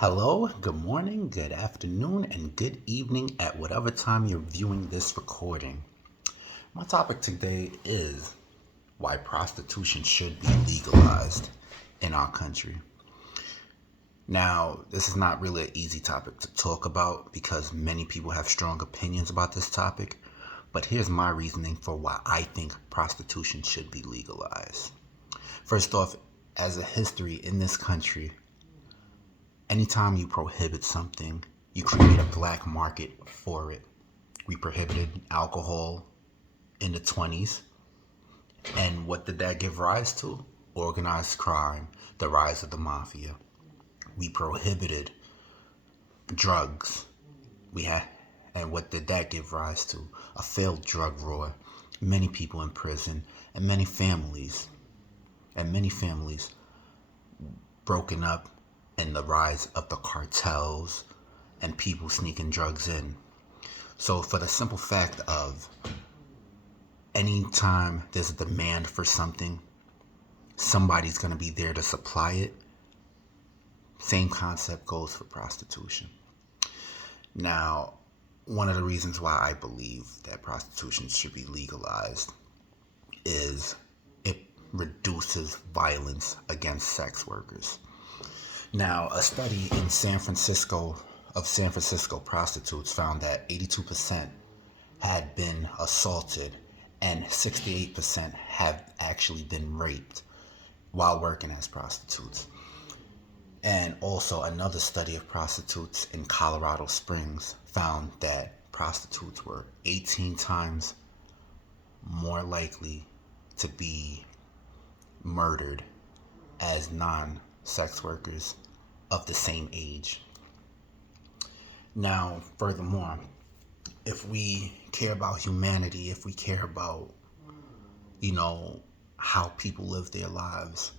Hello, good morning, good afternoon, and good evening at whatever time you're viewing this recording. My topic today is why prostitution should be legalized in our country. Now, this is not really an easy topic to talk about because many people have strong opinions about this topic, but here's my reasoning for why I think prostitution should be legalized. First off, as a history in this country, anytime you prohibit something, you create a black market for it. We prohibited alcohol in the 20s. And what did that give rise to? Organized crime, the rise of the mafia. We prohibited drugs. And what did that give rise to? A failed drug war, many people in prison, and many families broken up, and the rise of the cartels and people sneaking drugs in. So for the simple fact of anytime there's a demand for something, somebody's going to be there to supply it. Same concept goes for prostitution. Now, one of the reasons why I believe that prostitution should be legalized is it reduces violence against sex workers. Now, a study in San Francisco prostitutes found that 82% had been assaulted and 68% have actually been raped while working as prostitutes. And also another study of prostitutes in Colorado Springs found that prostitutes were 18 times more likely to be murdered as non-sex workers of the same age. Now, furthermore, if we care about humanity, if we care about, how people live their lives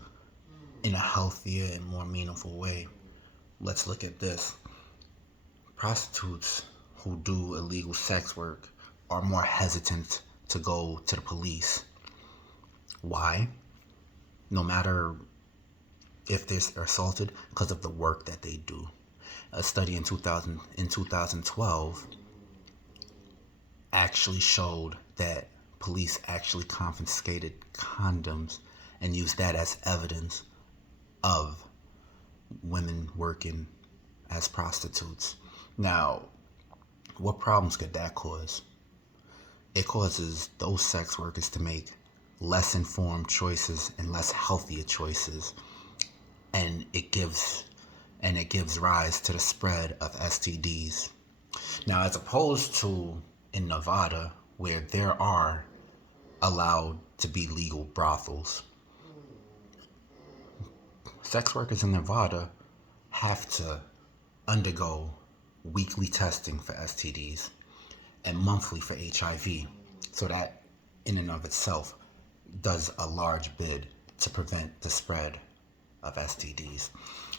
in a healthier and more meaningful way, let's look at this. Prostitutes who do illegal sex work are more hesitant to go to the police. Why? No matter if they're assaulted, because of the work that they do. A study in 2012 actually showed that police actually confiscated condoms and used that as evidence of women working as prostitutes. Now, what problems could that cause? It causes those sex workers to make less informed choices and less healthier choices, and it gives rise to the spread of STDs. Now, as opposed to in Nevada, where there are allowed to be legal brothels, sex workers in Nevada have to undergo weekly testing for STDs and monthly for HIV. So that in and of itself does a large bid to prevent the spread of STDs.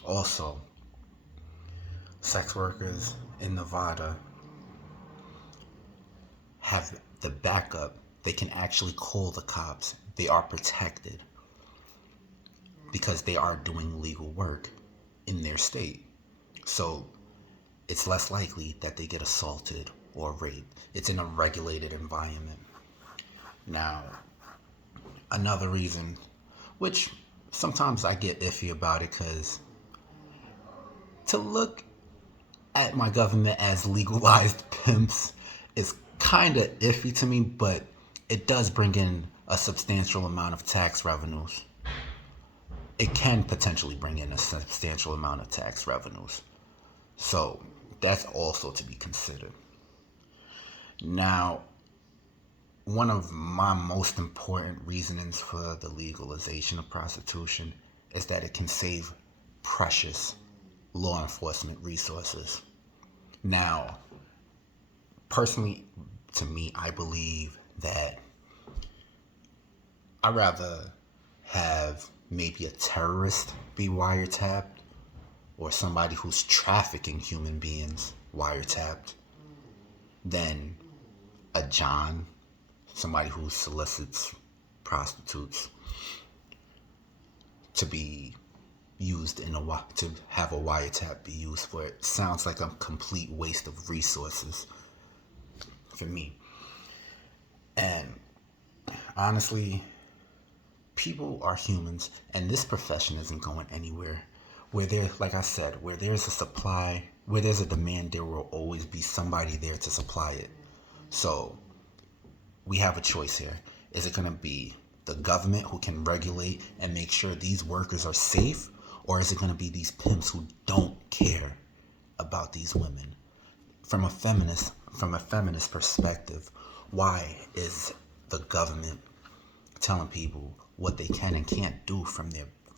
Also, sex workers in Nevada have the backup. They can actually call the cops. They are protected because they are doing legal work in their state. So it's less likely that they get assaulted or raped. It's in a regulated environment. Now, another reason, which sometimes I get iffy about it, because to look at my government as legalized pimps is kind of iffy to me, but it does bring in a substantial amount of tax revenues. It can potentially bring in a substantial amount of tax revenues. So that's also to be considered. Now, one of my most important reasonings for the legalization of prostitution is that it can save precious law enforcement resources. Now, personally, to me, I believe that I'd rather have maybe a terrorist be wiretapped or somebody who's trafficking human beings wiretapped than a John, somebody who solicits prostitutes, to be, used to have a wiretap be used for it sounds like a complete waste of resources for me. And honestly, people are humans, and this profession isn't going anywhere. Where there, like I said, where there's a supply, where there's a demand, there will always be somebody there to supply it. So we have a choice here. Is it going to be the government who can regulate and make sure these workers are safe, or is it going to be these pimps who don't care about these women? From a feminist perspective, why is the government telling people what they can and can't do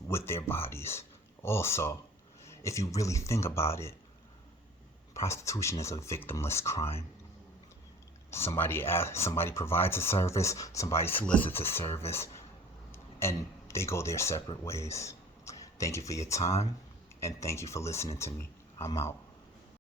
with their bodies? Also, if you really think about it, prostitution is a victimless crime. Somebody provides a service, somebody solicits a service, and they go their separate ways. Thank you for your time, and thank you for listening to me. I'm out.